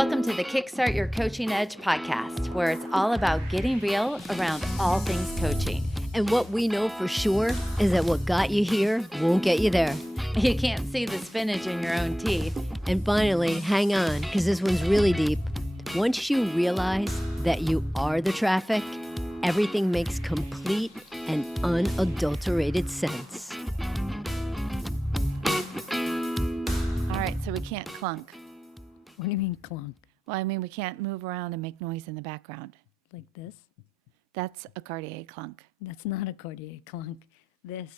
Welcome to the Kickstart Your Coaching Edge podcast, where it's all about getting real around all things coaching. And what we know for sure is that what got you here won't get you there. You can't see the spinach in your own teeth. And finally, hang on, because this one's really deep. Once you realize that you are the traffic, everything makes complete and unadulterated sense. All right, so we can't clunk. What do you mean clunk? Well, I mean, we can't move around and make noise in the background. Like this? That's a Cartier clunk. That's not a Cartier clunk. This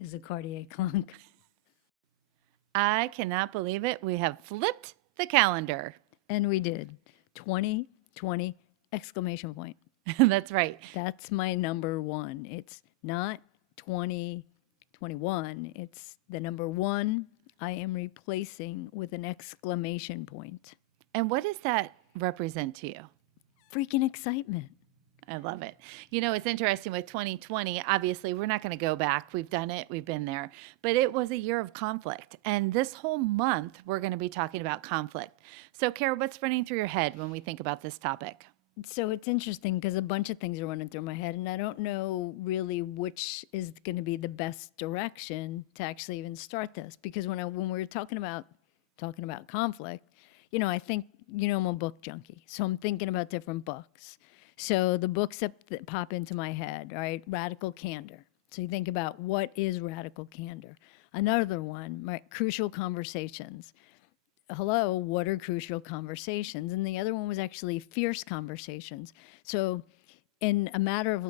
is a Cartier clunk. I cannot believe it. We have flipped the calendar. And we did. 2020 exclamation point. That's right. That's my number one. It's not 2021. It's the number one I am replacing with an exclamation point. And what does that represent to you? Freaking excitement. I love it. You know, it's interesting with 2020, obviously, we're not going to go back. We've done it. We've been there. But it was a year of conflict. And this whole month, we're going to be talking about conflict. So, Kara, what's running through your head when we think about this topic? So it's interesting because a bunch of things are running through my head, and I don't know really which is going to be the best direction to actually even start this. Because when we were talking about conflict, you know, I think, you know, I'm a book junkie, so I'm thinking about different books. So the books that pop into my head, right? Radical Candor. So you think about what is radical candor. Another one, right? Crucial Conversations. Hello, what are crucial conversations? And the other one was actually Fierce Conversations. So in a matter of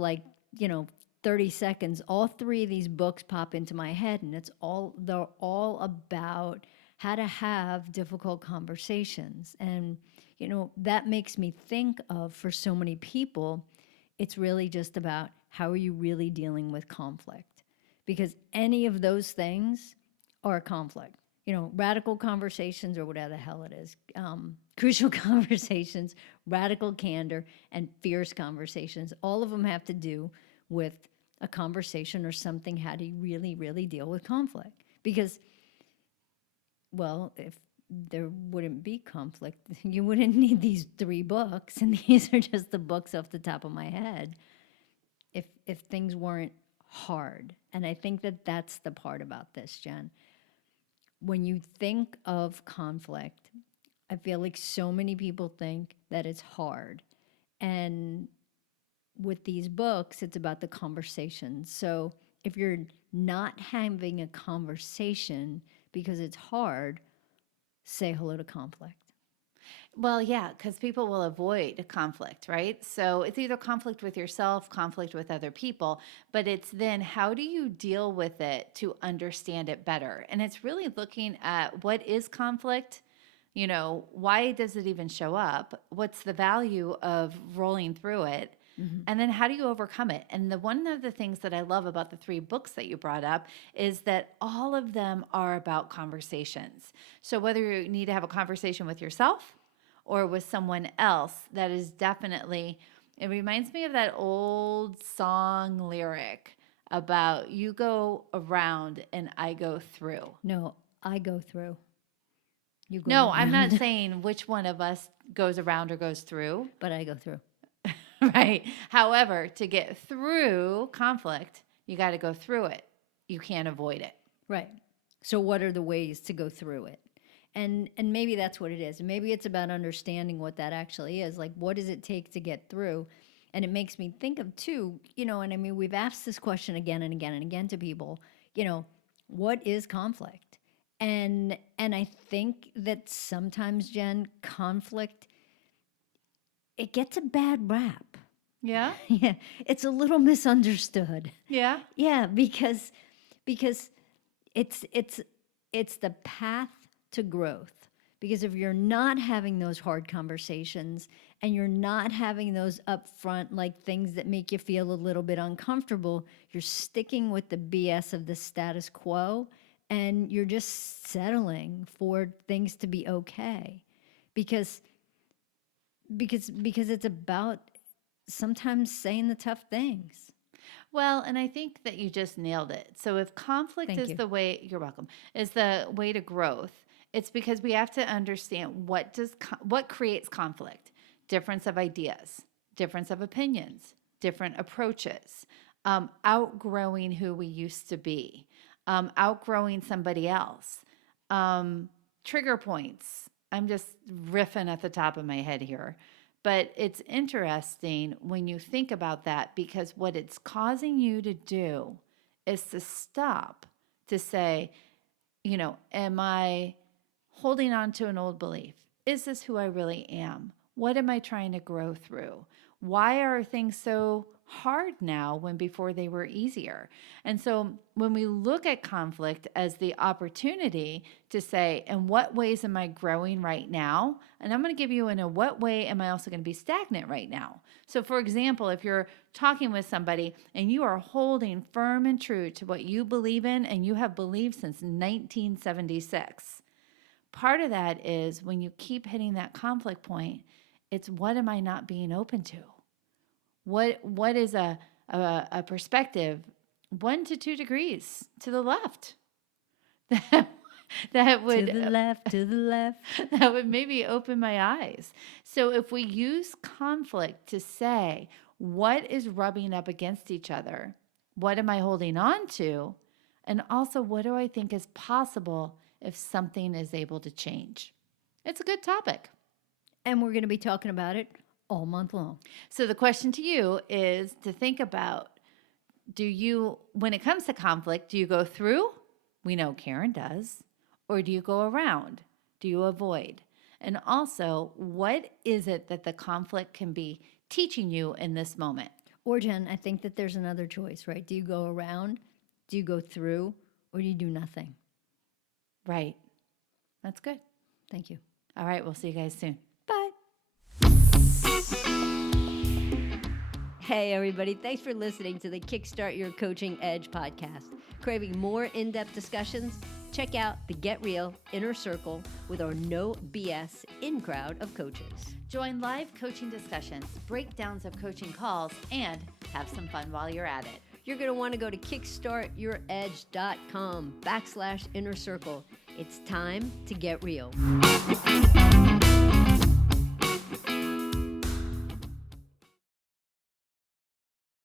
30 seconds, all three of these books pop into my head, and they're all about how to have difficult conversations. And, you know, that makes me think of, for so many people, it's really just about how are you really dealing with conflict? Because any of those things are a conflict. You know, radical conversations, or whatever the hell it is, crucial conversations, radical candor, and fierce conversations. All of them have to do with a conversation or something. How do you really, really deal with conflict? Because, well, if there wouldn't be conflict, you wouldn't need these three books, and these are just the books off the top of my head, if things weren't hard. And I think that that's the part about this, Jen. When you think of conflict, I feel like so many people think that it's hard. And with these books, it's about the conversation. So if you're not having a conversation because it's hard, say hello to conflict. Well, yeah, because people will avoid conflict, right? So it's either conflict with yourself, conflict with other people, but it's then how do you deal with it to understand it better? And it's really looking at what is conflict, you know, why does it even show up? What's the value of rolling through it? Mm-hmm. And then how do you overcome it? And one of the things that I love about the three books that you brought up is that all of them are about conversations. So whether you need to have a conversation with yourself or with someone else, that is definitely, it reminds me of that old song lyric about you go around and I go through. No, I go through. You go No, around. I'm not saying which one of us goes around or goes through. But I go through. Right. However, to get through conflict, you got to go through it. You can't avoid it. Right. So what are the ways to go through it? And maybe that's what it is. Maybe it's about understanding what that actually is. Like, what does it take to get through? And it makes me think of, too, you know, and I mean, we've asked this question again and again and again to people, you know, what is conflict? And I think that sometimes, Jen, conflict, it gets a bad rap. Yeah? Yeah. It's a little misunderstood. Yeah? Yeah, because it's the path to growth. Because if you're not having those hard conversations and you're not having those upfront, like, things that make you feel a little bit uncomfortable, you're sticking with the BS of the status quo, and you're just settling for things to be okay. Because it's about sometimes saying the tough things. Well, and I think that you just nailed it. So if conflict Thank is you. the way, you're welcome, is the way to growth, It's because we have to understand what creates conflict. Difference of ideas, difference of opinions, different approaches, outgrowing who we used to be, outgrowing somebody else, trigger points. I'm just riffing at the top of my head here. But it's interesting when you think about that, because what it's causing you to do is to stop, to say, am I holding on to an old belief? Is this who I really am? What am I trying to grow through? Why are things so hard now when before they were easier? And so when we look at conflict as the opportunity to say, in what ways am I growing right now? And I'm going to give you in what way am I also going to be stagnant right now? So for example, if you're talking with somebody and you are holding firm and true to what you believe in and you have believed since 1976, part of that is when you keep hitting that conflict point, it's what am I not being open to? What is a perspective 1 to 2 degrees to the left that would To the left, to the left. that would maybe open my eyes. So if we use conflict to say what is rubbing up against each other, what am I holding on to, and also what do I think is possible if something is able to change? It's a good topic. And we're going to be talking about it all month long. So the question to you is to think about, when it comes to conflict, do you go through? We know Karen does. Or do you go around? Do you avoid? And also, what is it that the conflict can be teaching you in this moment? Or Jen, I think that there's another choice, right? Do you go around? Do you go through? Or do you do nothing? Right. That's good. Thank you. All right. We'll see you guys soon. Bye. Hey, everybody. Thanks for listening to the Kickstart Your Coaching Edge podcast. Craving more in-depth discussions? Check out the Get Real Inner Circle with our no BS in-crowd of coaches. Join live coaching discussions, breakdowns of coaching calls, and have some fun while you're at it. You're going to want to go to kickstartyouredge.com/inner circle. It's time to get real.